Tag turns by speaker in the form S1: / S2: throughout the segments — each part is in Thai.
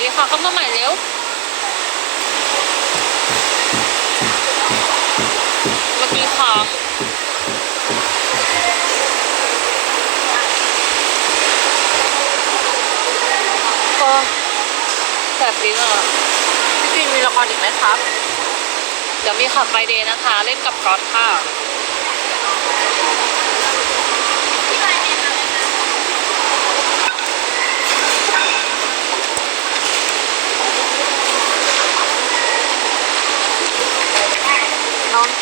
S1: ดีค่ะเข้ามาใหม่เร็วเมื่อกี้ค้างก็แสบลิ้นอะ
S2: พี่จีนมีละครอีกไหมครับ
S1: เดี๋ยวมีขับไฟเดย์นะคะ เล่นกับก๊อตค่ะ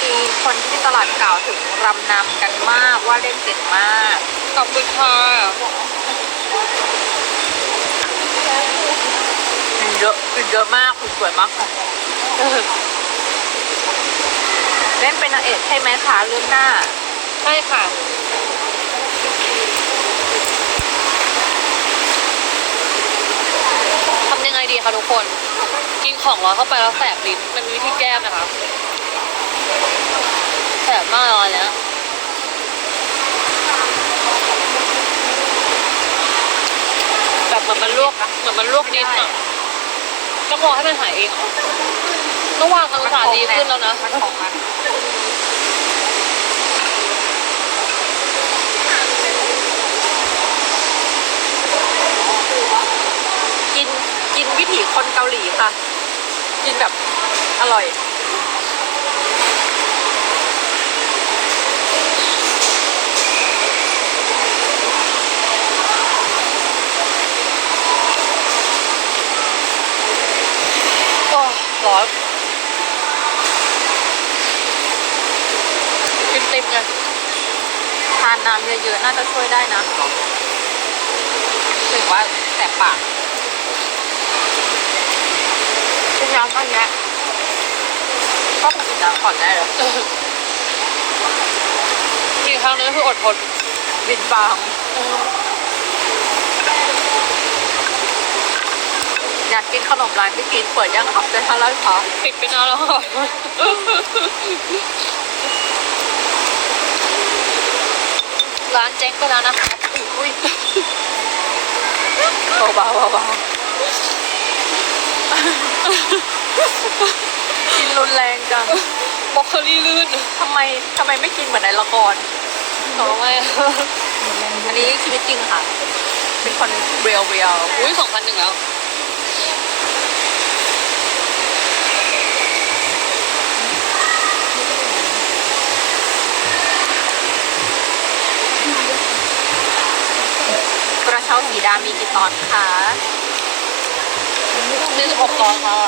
S2: มีคนที่ตลาดเก่าวถึงรำนำกันมากว่าเล่นเก่งมาก
S1: ขอบคุณค่ะ
S2: กินเยอะกินเยอะมากคุณสวยมากค่ะเล่นเป็นนางเอกใช่ไหมคะเรื่องหน้า
S1: ใช่ค่ะ ทำยังไงดีคะทุกคน กินของร้อนเข้าไปแล้วแสบลิ้น มันมีวิธีแก้ไหมคะ แสบมากเลยอันเนี้ยแบบเหมือนมันลวกเหมือนมันลวกนิดอะต้องรอให้มันหายเองเหรอเมื่อวานมันอุตส่าห์ดีขึ้นแล้วนะ
S2: มันของมันกินกินวิถีคนเกาหลีค่ะ กินแบบอร่อย
S1: โอ้ร้อนติมติมๆไง
S2: ทาน น้ำเยอะๆน่าจะช่วยได้นะถึงว่าแสบปากกินน้ำตอนเนี้ยก็กินน้ำก่อนได้เลย
S1: กี่ครั้งนี้คืออดทน
S2: บินบางอยากกินขนมร้านพี่กินเปิดยังครับจะทานแล้วคะ
S1: ปิดไปนานแล้วค่ะ ร้านเจ๊งไปแล้วนะคะ
S2: อุ้ยเบาๆเบาๆกินรุนแรงจัง
S1: บล็อกโคลี่ลื่น
S2: ทำไมทำไมไม่กินเหมือนในละคร
S1: ต่อไม่
S2: อันนี้ชีวิตจริงค่ะ เป็นคนเรียวเรียว
S1: อุ้ยสองพันหนึ่งแล้ว
S2: กระเช้าสี ดามีกี่ตอนคะ
S1: หนึ่งหกตอนค่ะ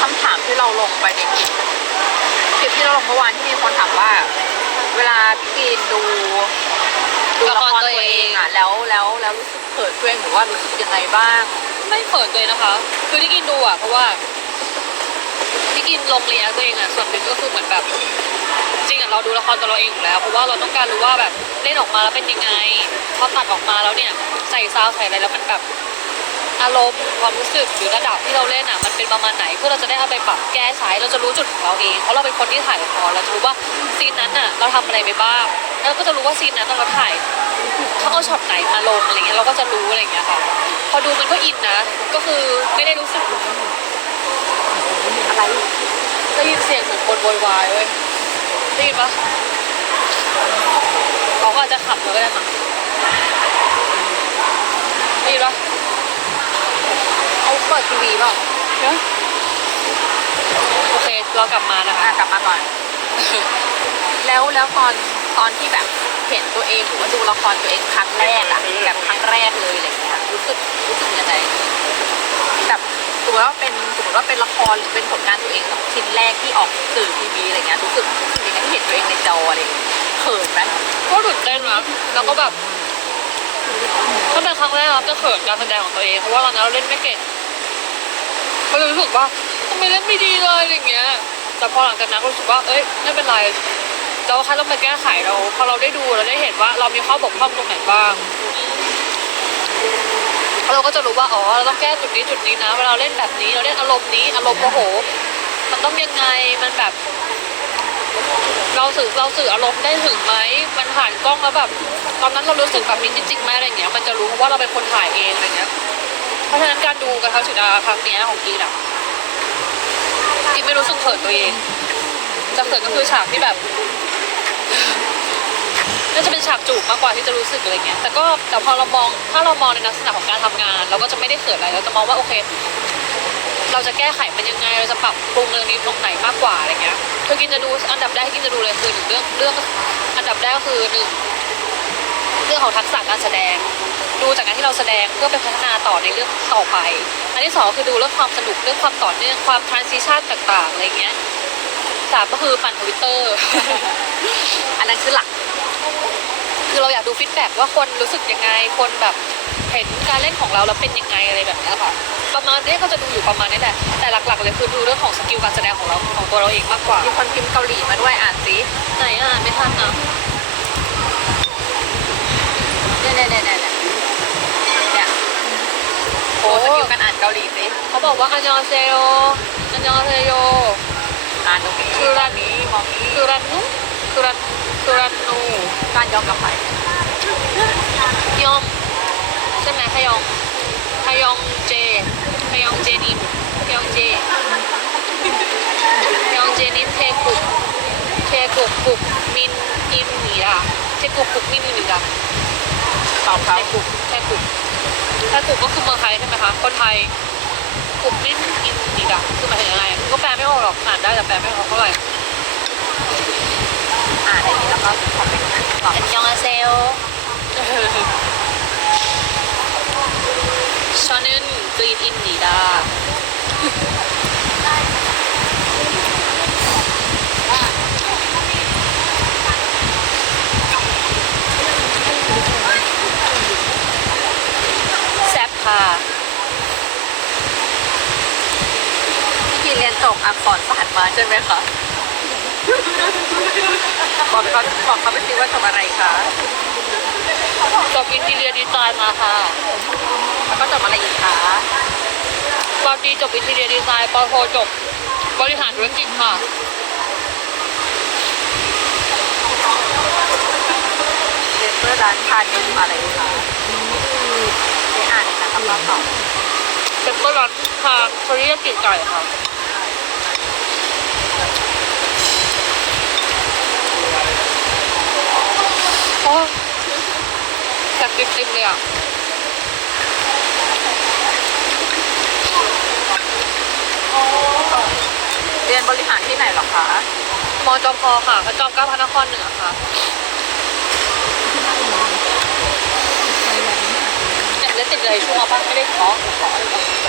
S2: คำถามที่เราล งไปในคลิปคลิปที่เราลงเมื่อวานที่มีคนถามว่า เวลาพี่กินดูดูละครตัวเองอะแล้วแล้วแล้วรู้สึกเขินตัวเองหรือว่ารู้สึกยังไงบ้าง
S1: ไม่เปิดเลยนะคะ คือที่กินดูอะเพราะว่าที่กินลงเรียนตัวเองอะส่วนหนึ่งก็คือเหมือนแบบ จริงอะเราดูละครตัวเราเองอยู่แล้วเพราะว่าเราต้องการรู้ว่าแบบเล่นออกมาแล้วเป็นยังไงพอตัดออกมาแล้วเนี่ยใส่ซาวด์ใส่อะไรแล้วมันแบบ อารมณ์ความรู้สึกหรือระดับที่เราเล่นอะมันเป็นประมาณไหนเพื่อเราจะได้เอาไปปรับแก้ใช้เราจะรู้จุดของเราเองเพราะเราเป็นคนที่ถ่ายละครเราจะรู้ว่าซีนนั้นอะเราทำอะไรไปบ้างแล้วก็จะรู้ว่าซีนนั้นเราถ่ายเขาเอาช็อตไหนมาลงอะไรเงี้ยเราก็จะรู้อะไรเงี้ยค่ะพอดูมันก็อินนะ ก็คือไม่ได้รู้สึก
S2: อะไร
S1: ได้ยินเสียงเหมือนคนโวยวายเว้ยได้ยินปะเขาก็อาจจะขับมาก็ได้มั้งได้ยินปะ
S2: เขาเปิดทีวีเปล่า
S1: เนี่ยโอเคเรากลับมานะคะ
S2: อะกลับมาก่อน แล้วแล้วตอนตอนที่แบบเห็นตัวเองหรือว่าดูละครตัวเองครั้งแรกอะแบบครั้งแรกเลยอะไรเงี้ยรู้สึกรู้สึกยังไงแบบสมมติว่าเป็นสมมติว่าเป็นละครหรือเป็นผลงานตัวเองแบบชิ้นแรกที่ออกสื่อทีวีอะไรเงี้ยรู้สึกรู้สึกยังไงที่เห็นตัวเองในจออะไรเงี้ยเขินไหม
S1: ก็ตื่นเต้นนะแล้วก็แบบถ้าเป็นครั้งแรกเราจะเขินการแสดงของตัวเองเพราะว่าตอนนั้นเราเล่นไม่เก่ง ก็เลยรู้สึกว่าทำไมเล่นไม่ดีเลยอะไรเงี้ย แต่พอหลังจากนั้นก็รู้สึกว่า เอ้ยไม่เป็นไร เราแค่ต้องไปแก้ไขเรา พอเราได้ดูเราได้เห็นว่าเรามีข้อบกพร่องตรงไหนบ้าง เราก็จะรู้ว่า อ๋อ เราต้องแก้จุดนี้จุดนี้นะ เวลาเราเล่นแบบนี้ เราเล่นอารมณ์นี้ อารมณ์โมโห มันต้องยังไง มันแบบ เราสื่อเราสื่ออารมณ์ได้ถึงไหม มันผ่านกล้องแล้วแบบ ตอนนั้นเรารู้สึกแบบนี้จริงๆไหมอะไรเงี้ย มันจะรู้ว่าเราเป็นคนถ่ายเองอะไรเงี้ย ราะฉะนั้นการดูกระเท้าสีดาครั้งเนี้ยของกีนอะกีนไม่รู้สึกเขินตัวเอง จะเขินก็คือฉากที่แบบ น่าจะเป็นฉากจูบมากกว่าที่จะรู้สึกอะไรเงี้ย แต่ก็แต่พอเรามองถ้าเรามองในลักษณะของการทำงาน เราก็จะไม่ได้เขินอะไร เราจะมองว่าโอเค เราจะแก้ไขมันยังไง เราจะปรับปรุงเรื่องนี้ตรงไหนมากกว่าอะไรเงี้ยคือกินจะดูอันดับแรกที่กินจะดูเลยคือหนึ่งเรื่องเรื่องอันดับแรกคือหนึ่ง รื่องของทักษะการแสดง ดูจากการที่เราแสดงเพื่อไปพัฒนาต่อในเรื่องต่อไป อันที่สองคือดูเรื่องความสนุกเรื่องความต่อเนื่องความ transition ต่างๆอะไรเงี้ยสามก็คือปั่นทวิตเตอร์
S2: อันนั้นคือหลัก
S1: คือเราอยากดูฟีดแบ็กว่าคนรู้สึกยังไงคนแบบเห็นการเล่นของเราแล้วเป็นยังไงอะไรแบบเนี้ยค่ะประมาณนี้ก็จะดูอยู่ประมาณนี้แหละแต่หลักๆเลยคือดูเรื่องของสกิลการแสดงของเราของตัวเราเองมากกว่า
S2: มีคนพิมพ์เกาหลีมาด้วยอ่านสิ
S1: ไหนอะไม่ทันนะ
S2: เนี่ยเนี่ยเนี่ยเนี่ยเนี่ยโอ้สกิลการอ่านเกาหลีสิ
S1: เขาบอกว่าอันยองเซโยอันยองเซโย
S2: อ่านตรงนี้
S1: คือร้าน
S2: นี้มองนี้
S1: คือรันนุคือรันคือรันนู
S2: การย้อนกลับไป
S1: ยองใช่ไหมฮยองฮยองเจฮยองเจนิมฮยองเจฮยองเจนิมเทกุกเทกุกกุกมินอิมหนีดาเทกุกกุกมินอิมหนีดา
S2: ตอบ
S1: แท
S2: เขา
S1: กุกแทกุกแทกุกก็คือเมืองไทยใช่ไหมคะ คนไทยกุกมินอิมหนีดาคือหมายถึงยังไงก็แปลไม่ออกหรอก อ่านได้แต่แปลไม่ออกเท่าไหร่
S2: อ่านอะไรนี้แล้วก็คอมเมนต์ตอบ
S1: อันยองอาเซลชอนึนกรีนอินนีดา แซบค่ะ
S2: พี่กีเรียนจบอักษรศาสตร์มาใช่ไหมคะบอกเขาบอกเขาไปสิว่าจบอะไรคะ
S1: จบอินทีเรียดีไซน์มาค่ะ
S2: แล้วก็จบอะไรอีกคะ
S1: ปอตรีจบอินทีเรียดีไซน์ปอโทจบบริหารธุรกิจค่ะ
S2: เรียนเพื่อร้านพาณิชย์อะไรคะได้อ่านในการคำตอบตอบ
S1: เป็นก็ร้านทางธุรกิจไก่ค่ะ โอ้แซ่บติมๆเลยอะ
S2: เรียนบริหารที่ไหนเหรอคะ
S1: มจพค่ะพระจอมเกล้าพระนครเหนือค่ะแต่แล้วติดเลยช่วงป้าไม่ได้ขอขอ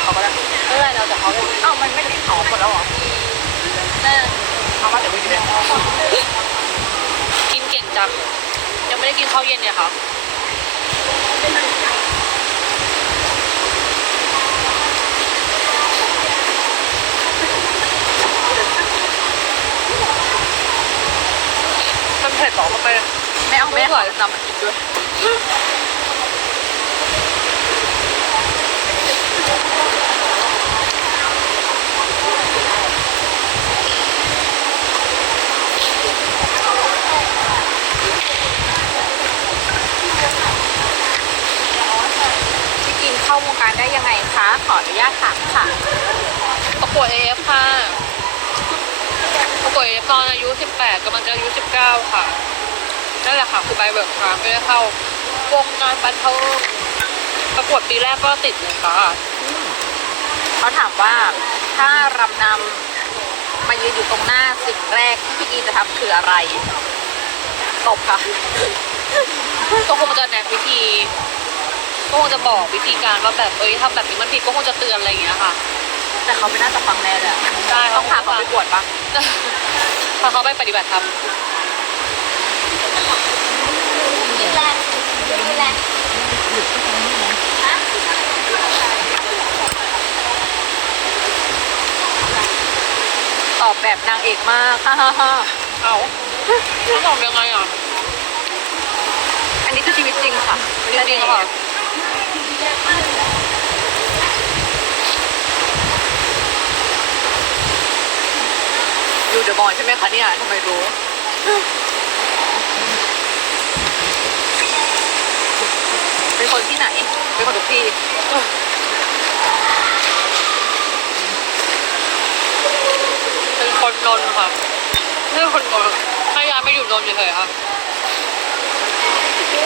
S1: เขาก็ได้ไม่เป็นไรเราแต่เขาเลย
S2: อ้าวมันไม่ได้ขอหมดแล้วเหรอ
S1: แม่
S2: เขาว่าเดี๋ยวไม่ได้
S1: กินเก่งจัง ยังไม่ได้กินข้าวเย็นเนี่ยค่ะมันเผ็ดหรอทำไม
S2: ไม่เอาไม่ขอนำมากินด้วยาวงการได้ยังไงคะ ขออนุญาตถามค่ะ
S1: ประกวด AF ค่ะ ประกวด AF ตอนอายุ 18กำลังจะอายุ 19 ค่ะ นั่นแหละค่ะ คือใบเบิกทางไม่ได้เข้าวงการบันเทิงประกวดปีแรกก็ติดเลยค่ะ
S2: เขาถามว่าถ้ารำนำมายืนอยู่ตรงหน้าสิ่งแรกที่พี่กีจะทำคืออะไรตบค่ะ
S1: ก็คงจะแนะวิธี ก็คงจะบอกวิธีการว่าแบบเอ้ยทำแบบนี้มันผิดก็คงจะเตือนอะไรอย่างเงี้ยค่ะ
S2: แต่เขาไม่น่าจะฟังแน่เลยอะ
S1: ใช่
S2: ต้องพาเขาไปบวชปะ
S1: พาเขาไปปฏิบัติธรรมตอบไป
S2: แบบนางเอกมากฮ่าฮ่าฮ่า
S1: เอาต้องตอบยังไงอะ
S2: อันนี้คือชีวิตจริงค่ะ
S1: จริงๆค่ะ
S2: ดูเดอะมอลใช่ไหมคะเนี่ยทำไมรู้ เป็นคนที่ไหน เป็นคนทุกที่
S1: เป็นคนนนท์ค่ะไม่ใช่คนนนท์ถ้ายายไม่อยู่นนท์เฉยๆค่ะ
S2: ซื้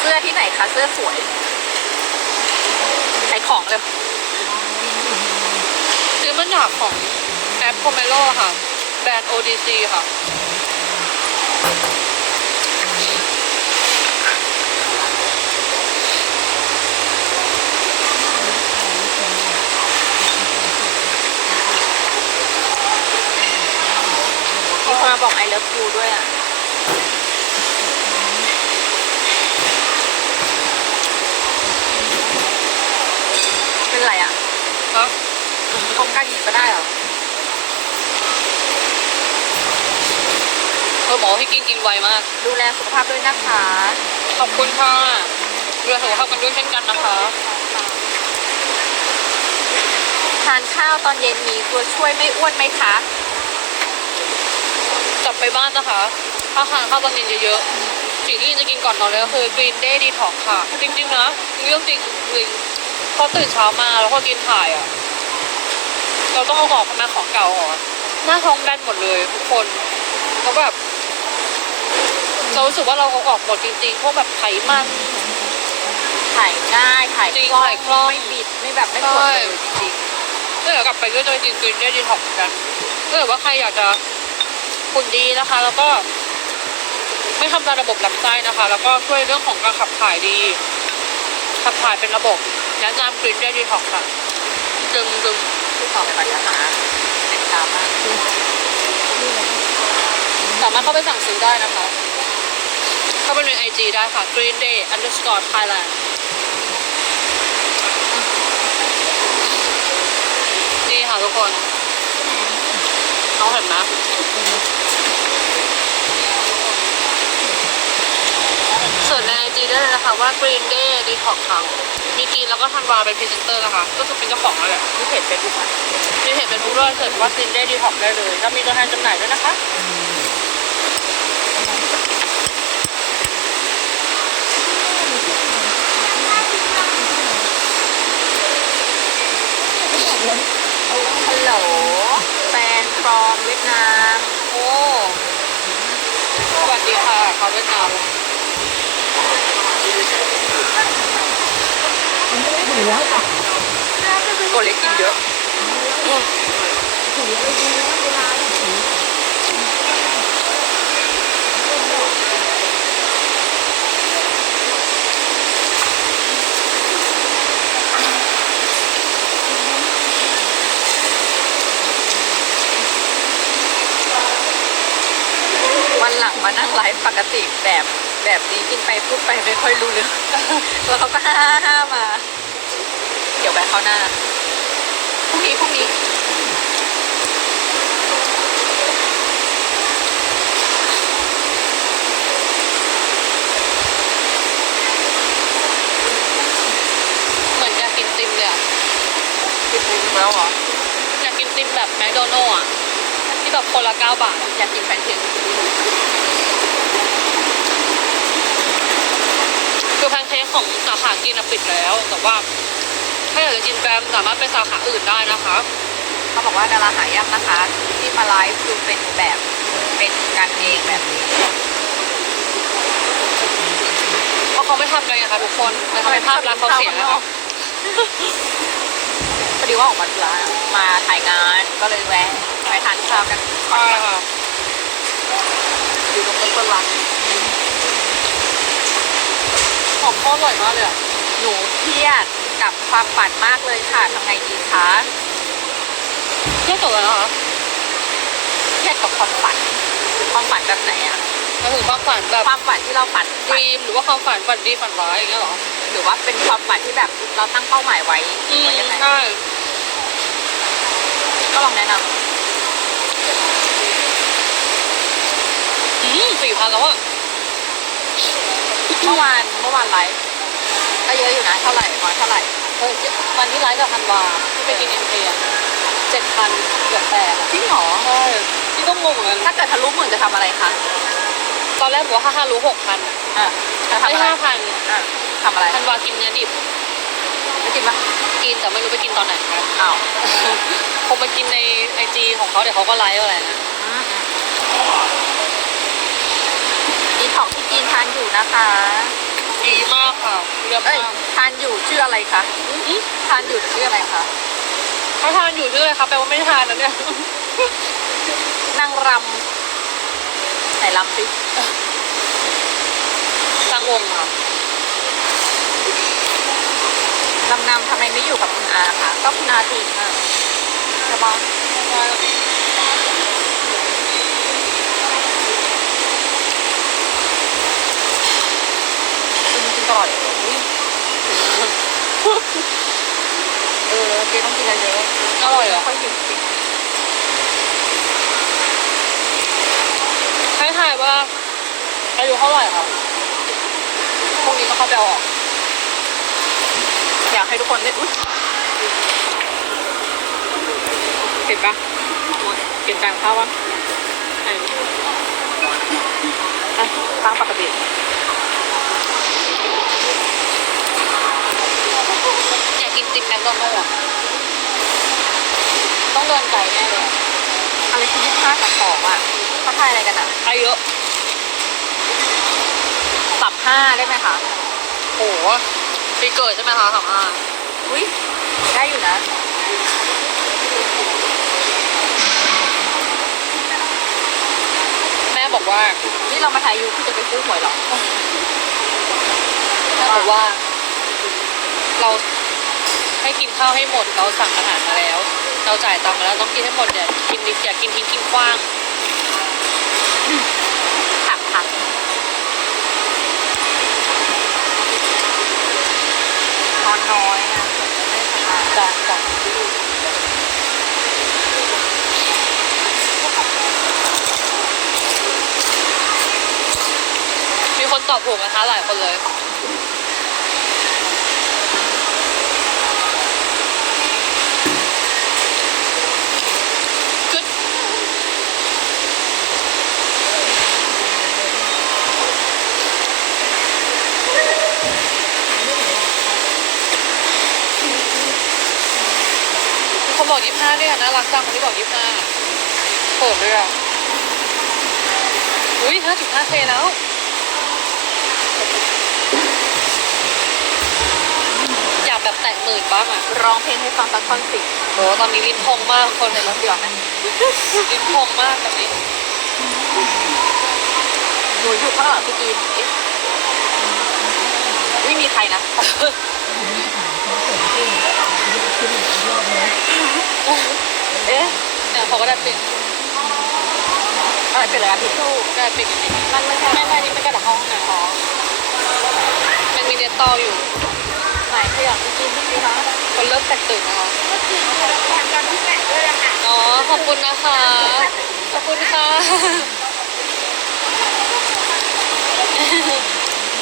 S2: เสื้อที่ไหนคะเสื้อสวยขายของเลย
S1: ซื้อมันหยากของแอปโพเมโลค่ะ แบรนด์ ODC ค่ะ
S2: มีคนมาบอก I love you ด้วยอะ เป็นไรอะ
S1: ครับ
S2: คบกันอย่างนี้ก็ได้เหรอ
S1: เออหมอให้กินกินไวมาก
S2: ดูแลสุขภาพด้วยนะคะ
S1: ขอบคุณค่ะดูแลสุขภาพกันด้วยเช่นกันนะคะ
S2: ทานข้าวตอนเย็นมีตัวช่วยไม่อ้วนไหมคะ
S1: กลับไปบ้านนะคะถ้าทานข้าวตอนเย็นเยอะๆสิ่งที่ยินจะกินก่อนนอนเลยก็คือ Green Day Detox ค่ะ จริงๆนะเรื่องจริงจริงพอตื่นเช้ามาแล้วพอกินถ่ายอะ เราต้องเอาออกมาของเก่าออกหน้าท้องแบนหมดเลยทุกคนแล้วแบบ เรารู้สึกว่าเราเอาออกหมดจริงๆพวกแบบไขมัน
S2: ถ่ายง่ายถ่าย
S1: จริง
S2: คล่อง
S1: ถ่ายคล่อง
S2: ไม่บิดไม่แบบไม่ปวดเลยจริง
S1: ก็เดี๋ยวกลับไปก็จะไปกิน Green Day Detox กันถ้าเกิดว่าใครอยากจะหุ่นดีนะคะ แล้วก็ ไม่ทำลายระบบลำไส้นะคะ แล้วก็ช่วยเรื่องของการขับถ่ายดี ขับถ่ายเป็นระบบแนะนำ Green Day Detox ค่ะจึงจึง
S2: ๆที่ต่อไปก่อนนะคะเด็กตามมาก
S1: สามารถเข้าไปสั่งซื้อได้นะคะ เข้าไปในไอจีได้ค่ะ Green Day underscore Thailand นี่ค่ะทุกคนน้องเห็นไหมส่วนในไอจีได้เลยนะคะว่า Green Day Detox ค่ะมีกินแล้วก็ทันวาเป็นพรีเซนเตอร์นะคะ ก็คือเป็นเจ้าของแล้วแหละ
S2: ที่เพจเฟซบุ๊ก
S1: มีเพจเป็นผู้ด้วยเสิร์ชว่า Green Day Detox ได้เลย แล้วมีตัวแทนจำหน่ายด้วยนะคะ
S2: ฮัลโหล แฟนฟรอมเวียดนาม
S1: โอ้สวัสดีค่ะชาวเวียดนาม
S2: ตัวเล็กกินเยอะ วันหลัง มานั่งไลฟ์ปกติแบบแบบนี้กินไปพูดไปไม่ค่อยรู้เรื่องแล้วเขาก็ห้าห้ามา เดี๋ยวแวะเขาวหน้าพรุ่งนี้พรุ่งนี้
S1: เหมือนอยากกินติมเลยอะ
S2: กินไปแล้วเหรอ
S1: อยากกินติมแบบแมคโดนัลล์อะ ที่แบบคนละเก้าบาทอะ
S2: อยากกินแพนเค้ก
S1: คือแพนเค้กของสาขากินอะปิดแล้ว แต่ว่า ถ้าอยากจะกินแกรมสามารถไปสาขาอื่นได้นะคะ
S2: เขาบอกว่าดาราหายากนะคะที่มาไลฟ์คือเป็นแบบเป็นกันเองแบบนี้
S1: เพราะเขาไม่ทำกันไงคะทุกคนมันทำให้ภาพลักษณ์เขาเสียนะคะ
S2: พอดีว่าออกมาธุระมาถ่ายงานก็เลยแวะ ไปทานข้าวกัน
S1: ใช่ค่ะ
S2: อยู่ตรงต้นต้นรัง
S1: ของพ่ออร่อยมากเลยอะ
S2: หนูเครียดกับความฝันมากเลยค่ะทำไงดีคะ
S1: เที่ยวจบแล้วนะคะ
S2: แค่ยดกับความฝัน ความฝันแบบไหนอะ
S1: มาถึงความฝันแบบ
S2: ความฝันที่เราฝัน
S1: ดรีมหรือว่าความฝันฝันดีฝันร้ายอย่างเงี้ยเหรอ
S2: หรือว่าเป็นความฝันที่แบบเราตั้งเป้าหมายไว้
S1: อืม
S2: ไว้ยังไง
S1: ใช่
S2: ก็ลองแนะนำ
S1: อืมสี่พันแล้วอะำ
S2: เมื่อวานเมื่อวานไลฟ์ก็เยอะอยู่นะ เท่าไหร่ประมาณเท่าไหร่
S1: เออวันที่ไลฟ์กับธันวาที่ไปกินเอ็มเคเจ็ดพันเกือบแปดอะ
S2: จริงเหรอ
S1: ใช่ที่ก็งงเหมือนกัน
S2: ถ้าเกิดทะลุหมื่นจะทำอะไรคะ
S1: ตอนแรกบอกว่าถ้ารู้หกพัน
S2: อะจะทำ
S1: ให้
S2: อะไร
S1: ห้าพัน
S2: อะทำอะไร
S1: ธันวากินเนื้อดิบ
S2: ไม่กินปะ
S1: กินแต่ไม่รู้ไปกินตอนไหนกัน
S2: อ้าว
S1: คงไปกินในไอจีของเขาเดี๋ยวเขาก็ไลฟ์อะไรนะ
S2: กินของที่กินทานอยู่นะคะ
S1: ดีมากค่ะเยี่ยม
S2: เอ้ย
S1: มาก
S2: ทานอยู่ชื่ออะไรคะ
S1: อื้อ
S2: ทานอยู่ชื่ออะไรคะ
S1: ถ้าทานอยู่ชื่ออะไรครับแปลว่าไม่ได้ทานนะเนี่ย
S2: นางรำไหนรำสิ
S1: สร้างวงค่ะ
S2: ลำนำทำไมไม่อยู่กับคุณอาคะก็คุณอาทิ้งอะ ใช่ปะคุณกินตลอดเลยอุ๊ยเออเกต้องกินเยอะ
S1: อร่อย
S2: ๆ
S1: เหร
S2: ไม่
S1: อ
S2: ค่อยหิวจริง
S1: ให้ทายว่าอายุเท่าไหร่ครับพวกนี้ก็เข้าไปเอาออก
S2: อยากให้ทุกคนได้อุ๊ย เห็นปะเห็นจานข้าววะไหนอะข้างปกติ
S1: อยากกินติมแมคโดนัลด์อะต้องเดินไกลแน่เลยอะ
S2: อะไรคือยี่สิบห้าสามสองอะเขาทายอะไรกันอะ
S1: อายุ
S2: สามห้าได้ไหมคะ
S1: โหปีเกิดใช่ไหมคะสามห้า
S2: อุ้ยได้อยู่นะ
S1: แม่บอกว่า
S2: นี่เรามาถ่ายยูคือจะไปซื้อหวยเหรอ
S1: แม่บอกว่า เราให้กินข้าวให้หมด เราสั่งอาหารมาแล้ว เราจ่ายตังค์มาแล้วต้องกินให้หมดอย่ากินดิอย่ากินทิ้งกินขว้าง
S2: ผักผักนอนน้อยอะไม่สบาย
S1: จ้ะจ้ะมีคน ตอบถูกนะคะหลายคนเลยกึดมีคนบอกยี่ห้าด้วยอะน่ารักจังคนที่บอกยี่ห้าเปิดด้วยอะอุ้ยห้าจุดห้าเคแล้ว อยาก แบบแตะหมื่นบ้างอะ
S2: ร้องเพลงให้ฟังสักท่อนสิ
S1: โหตอนนี้ลิ้นพองมากคน
S2: ในรถเดียวไหม
S1: ลิ้นพองมากแบบนี้
S2: หนูอยู่ข้างหลังพี่กีนเอ๊ะไม่มีใครนะเอ๊ะ
S1: เนี่ยเขาก็ได้ปิด
S2: อะไรเป็นอะไรกันทิชชู่
S1: ได้ปิดอย่างนี้
S2: มันไม่ใช่ไม่ใช่นี่เป็นกระดาษห้องนะอ๋อ
S1: มันมีเนตตออยู่
S2: ไหนขยับพี่กีนพี่กีนคะ
S1: คนเริ่มแตกตื่นนะคะ
S2: ก็คือแถมกันทุกแบบด้วยอะค่ะ
S1: อ๋อขอบคุณนะคะ ขอบคุณค่ะ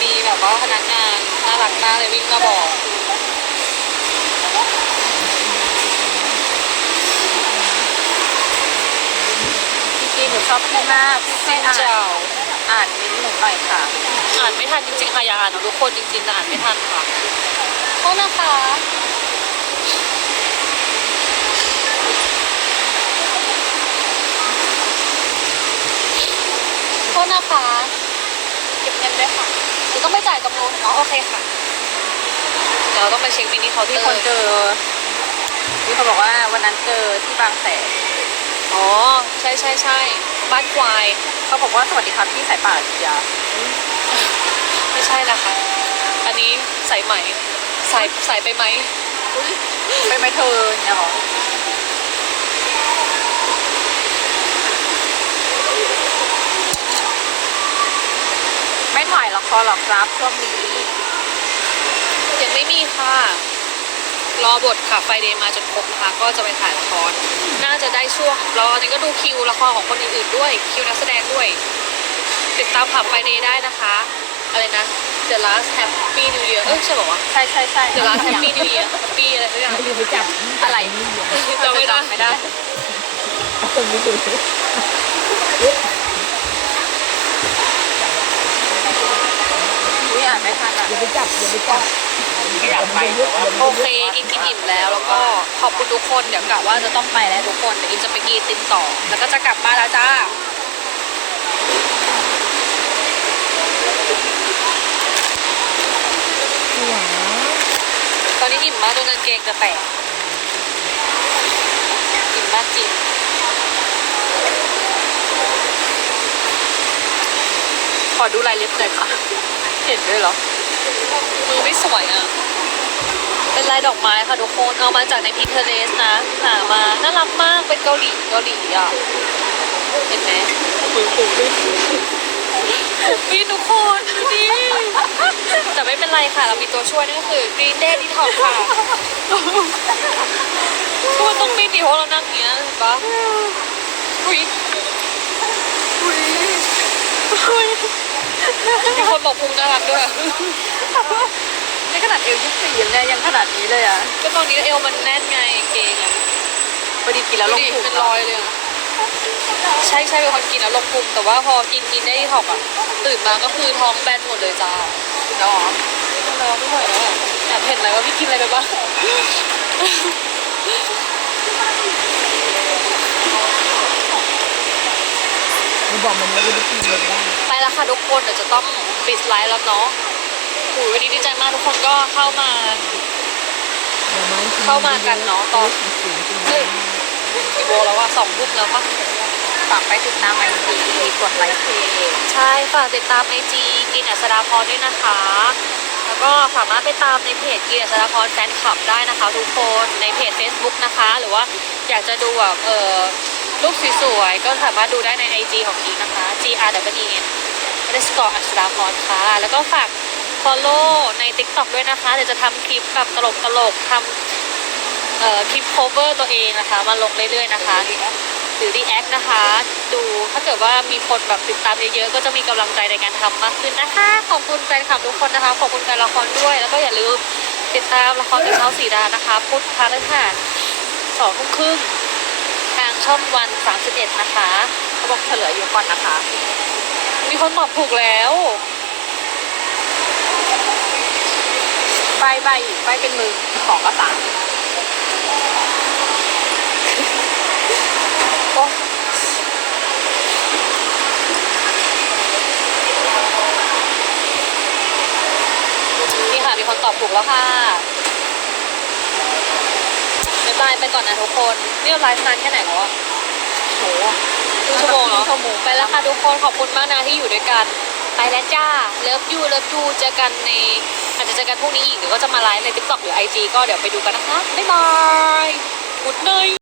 S1: มีแบบว่าพนักงานน่ารักมากเลยวิ่งมาบอก
S2: พี่กีนหนูชอบพี่มากพี่
S1: สิ้น
S2: อ่าน
S1: เจ้า
S2: อ่านมิ้นท์หนูหน่อยค่ะ
S1: อ่านไม่ทันจริงๆค่ะอย่าอ่านเอาทุกคนจริงๆแต่อ่านไม่ทันค่ะ โทษนะคะโทษนะคะเก็บเงินด้วยค่ะหรือต้องไปจ่ายกับนู้นอ๋อโอเคค่ะ เดี๋ยวเราต้องไปเช็คมินิเคาน์เต
S2: มี
S1: อร์
S2: คนเจอมีคนบอกว่าวันนั้นเจอที่บางแสน
S1: อ๋อ ใช่ใช่ใช่บ้านควาย
S2: เขาบอกว่าสวัสดีครับพี่สายป่านยา
S1: ไม่ใช่นะคะ อันนี้สายไหม สายสายไปไหม
S2: ไปไหมเธออย่างเงี้ยหรอไม่ถ่ายละครหรอกครับช่วงนี้
S1: ยังไม่มีค่ะ รอบทค่ะไฟเดย์มาจนครบนะะก็จะไปถ่ายละคร น่าจะได้ช่วงรอนนี้ก็ดูคิวละครของคนอื่นๆด้วย คิวนักแสดงด้วย ติดตามขับไฟเดย์ได้นะคะ อะไรนะ The Last Happy New Year เอ้ยใช่บอกว่า
S2: ใช่ใช่ใช่
S1: The Last Happy New Year Happy อะไรทุกอย่าง
S3: อย่าไปจับ
S2: อะไร
S1: จำไม่ได้
S2: ไม่ได้
S3: ตรงนี้ดู
S2: อุ้ยอ่านไม่ทันอะ
S3: อย่าไปจับอย่าไปจับ
S2: ไม่อยากไปแต่ว่า
S1: โอเคกินกินอิ่มแล้ว แล้วก็ขอบคุณทุกคนเดี๋ยวกะว่าจะต้องไปแล้วทุกคนเดี๋ยวอินจะไปกินติมต่อ แล้วก็จะกลับบ้านแล้วจ้า
S3: หัว
S1: ตอนนี้อิ่มมากจนกางเกงจะแตกอิ่มมากจริง
S2: ขอดูลายเล็บหน่อยค่ะ เห็นด้วยเหรอ
S1: มือไม่สวยอะ เป็นลายดอกไม้ค่ะทุกคน เอามาจากใน Pinterest นะ หามา น่ารักมาก เป็นเกาหลี เกาหลีอะ เห็นไหม พี่ทุกคนดูดิแต่ไม่เป็นไรค่ะ เรามีตัวช่วยนั่นก็คือ Green Day Detox ค่ะทุกคนต้องมีดิเพราะเรานั่งอย่างเงี้ยเห็นปะอุ้ยอุ้ยมีคนบอกพุงน่ารักด้วย
S2: ในขนาดเอวยี่สิบสี่เนี่ยยังขนาดนี้เลยอะ
S1: ก็ตอนนี้เอวมันแน่นไงเกงอะ
S2: พอดีกินแล้วลง
S1: ดูดิ
S2: พุง
S1: เป็นรอยเลยอะ ใช่ใช่เป็นคนกินแล้วลงพุงแต่ว่าพอกินกินได้ที่ท็อกอะตื่นมาก็คือท้องแบนหมดเลยจ้า
S2: กินแล้วเหรอ
S1: ร้องไม่ไหวแล้วอะแอบเห็นไหมว่าพี่กินอะไรไปบ้าง
S3: มันบอกมันไม่ได้กินเลยว่า
S1: ไปแล้วค่ะทุกคนเดี๋ยวจะต้องปิดไลฟ์แล้วเนาะโอ้ยวันนี้ดีใจมากทุกคนก็เข้ามา เข้ามากันเนาะตอน เฮ้ย กี่โมงแล้วอะสองทุ่มแล้วปะ
S2: ฝากไปติดตามไอจีกดไลค์เพจ
S1: ใช่ฝากติดตามไอจีกินอัศดาพรด้วยนะคะ แล้วก็สามารถไปตามในเพจกินอัศดาพรแฟนคลับได้นะคะ ทุกคนในเพจ Facebook นะคะ หรือว่าอยากจะดูแบบเออรูปสวยๆก็สามารถดูได้ใน IG ของกีนะคะ G R W E N underscore อัศดาพรค่ะ แล้วก็ฝาก follow ใน TikTok ด้วยนะคะ เดี๋ยวจะทำคลิปแบบตลกๆทำ เอ่อคลิป cover ตัวเองนะคะ มาลงเรื่อยๆนะคะ หรือ React นะคะ ดูถ้าเกิดว่ามีคนแบบติดตามเยอะๆ ก็จะมีกำลังใจในการทำมากขึ้นนะคะ ขอบคุณแฟนคลับทุกคนนะคะ ขอบคุณแฟนละครด้วย แล้วก็อย่าลืมติดตามละครที่เช้าสีดานะคะ พุธพฤหัสสองทุ่มครึ่งทางช่องวัน31นะคะ
S2: เขาบอกเฉลยอยู่ก่อนนะคะ
S1: มีคนตอบถูกแล้ว
S2: ใบใบใบเป็นมือของกระสาน
S1: นี่ค่ะ มีคนตอบถูกแล้วค่ะบ๊ายบายไปก่อนนะทุกคน นี่เราไลฟ์นานแค่ไหนแล้วอะ
S2: โห
S1: ครึ่งชั่วโมงเหรอ
S2: ชั่วโมง
S1: ไปแล้วค่ะทุกคน ขอบคุณมากนะที่อยู่ด้วยกัน ไปแล้วจ้า เลิฟยู เลิฟยู เจอกันในอาจจะ เจอกันพรุ่งนี้อีกหรือว่าจะมาไลฟ์ใน TikTok หรือ IG ก็เดี๋ยวไปดูกันนะคะ บ๊ายบาย Good night